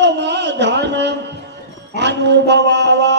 समाधान अनुभवावा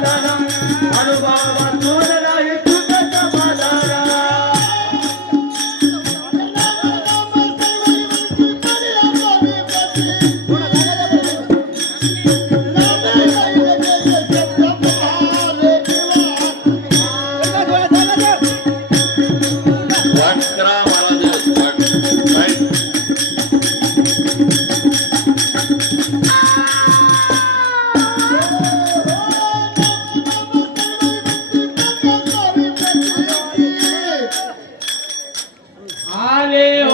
ஆனந்தம் அனுபவம் Valeu!